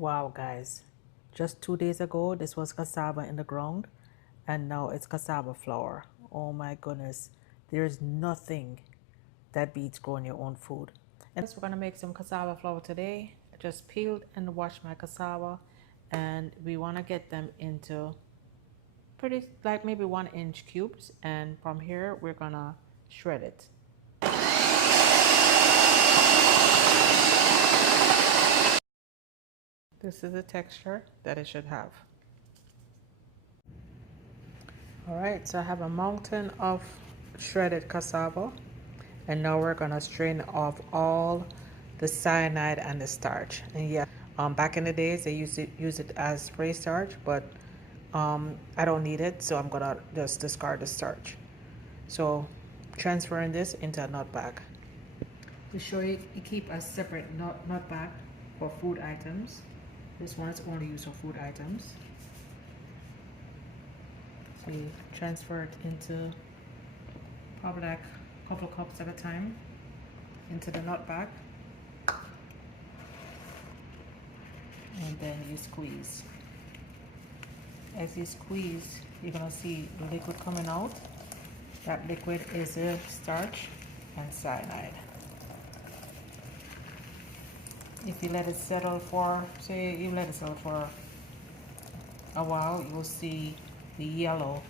Wow, guys, just 2 days ago, this was cassava in the ground, and now it's cassava flour. Oh my goodness, there's nothing that beats growing your own food. And we're gonna make some cassava flour today. I just peeled and washed my cassava, and we wanna get them into pretty, like maybe 1 inch cubes. And from here, we're gonna shred it. This is the texture that it should have. All right, so I have a mountain of shredded cassava, and now we're gonna strain off all the cyanide and the starch. And yeah, back in the days they use it as spray starch, but I don't need it, so I'm gonna just discard the starch. So transferring this into a nut bag. To show you keep a separate nut bag for food items. This one is only used for food items. So you transfer it into probably like a couple of cups at a time into the nut bag, and then you squeeze. As you squeeze, you're gonna see the liquid coming out. That liquid is the starch and cyanide. If you let it settle for, say you let it settle for a while, you'll see the yellow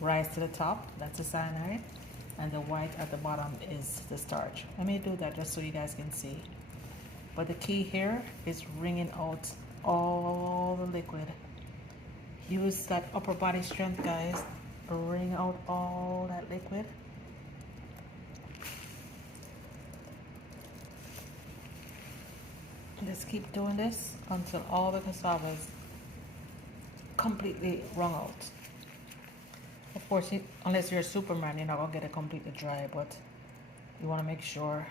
rise to the top. That's the cyanide, and the white at the bottom is the starch. Let me do that just so you guys can see. But the key here is wringing out all the liquid. Use that upper body strength, guys. Wring out all that liquid. Just keep doing this until all the cassava is completely wrung out. Of course, unless you're a Superman, you're not gonna get it completely dry, but you wanna make sure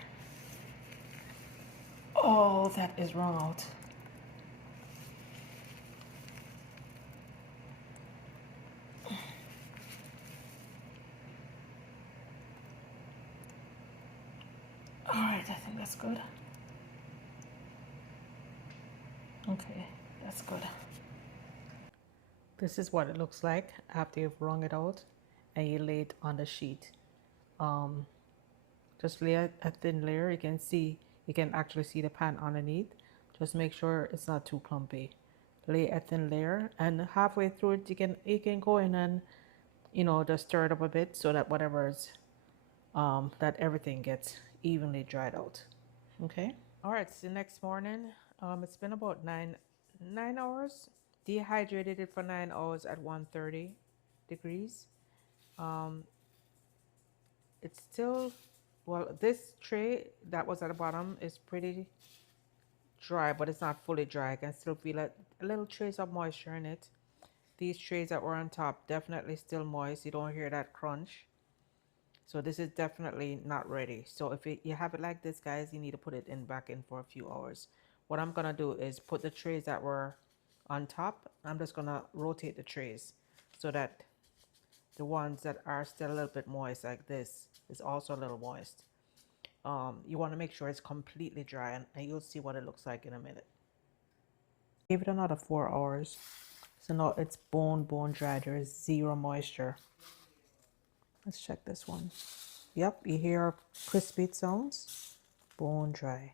all that is wrung out. All right, I think that's good. Okay, that's good. This is what it looks like after you've wrung it out and you lay it on the sheet. Just lay a thin layer. You can actually see the pan underneath. Just make sure it's not too clumpy. Lay a thin layer, and halfway through it, you can go in and just stir it up a bit so that whatever's that everything gets evenly dried out. Okay. All right. So the next morning, it's been about nine hours. Dehydrated it for 9 hours at 130 degrees. It's still, well, this tray that was at the bottom is pretty dry, but it's not fully dry. I can still feel a little trace of moisture in it. These trays that were on top, definitely still moist. You don't hear that crunch. So this is definitely not ready. So if you have it like this, guys, you need to put it back in for a few hours. What I'm gonna do is put the trays that were on top. I'm just gonna rotate the trays so that the ones that are still a little bit moist, like this, is also a little moist. You want to make sure it's completely dry, and you'll see what it looks like in a minute. Give it another 4 hours. So now it's bone dry. There is zero moisture. Let's check this one. Yep, you hear crispy sounds. Bone dry.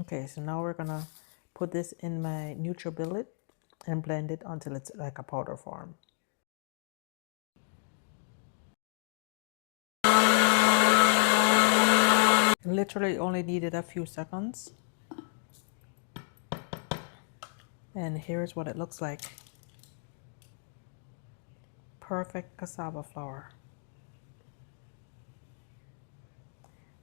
Okay, so now we're gonna put this in my NutriBillet and blend it until it's like a powder form. Literally only needed a few seconds. And here's what it looks like. Perfect cassava flour.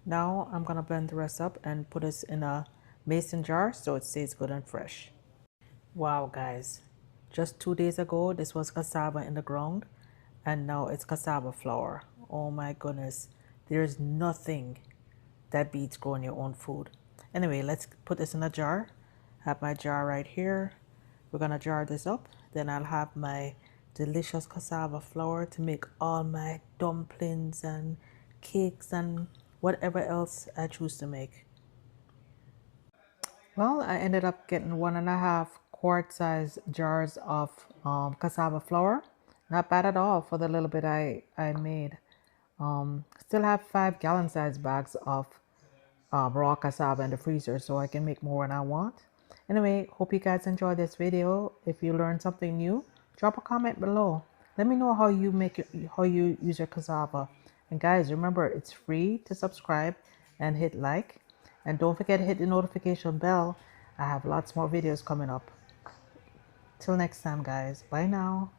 Now I'm gonna blend the rest up and put this in a mason jar so it stays good and fresh. Wow, guys, just 2 days ago this was cassava in the ground, and now it's cassava flour. Oh my goodness, there's nothing that beats growing your own food. Anyway, let's put this in a jar. Have my jar right here. We're gonna jar this up. Then I'll have my delicious cassava flour to make all my dumplings and cakes and whatever else I choose to make. Well, I ended up getting 1.5 quart size jars of cassava flour. Not bad at all for the little bit I made. Still have 5 gallon size bags of raw cassava in the freezer so I can make more when I want. Anyway, hope you guys enjoyed this video. If you learned something new, drop a comment below. Let me know how you how you use your cassava. And guys, remember it's free to subscribe and hit like. And don't forget to hit the notification bell. I have lots more videos coming up. Till next time, guys. Bye now.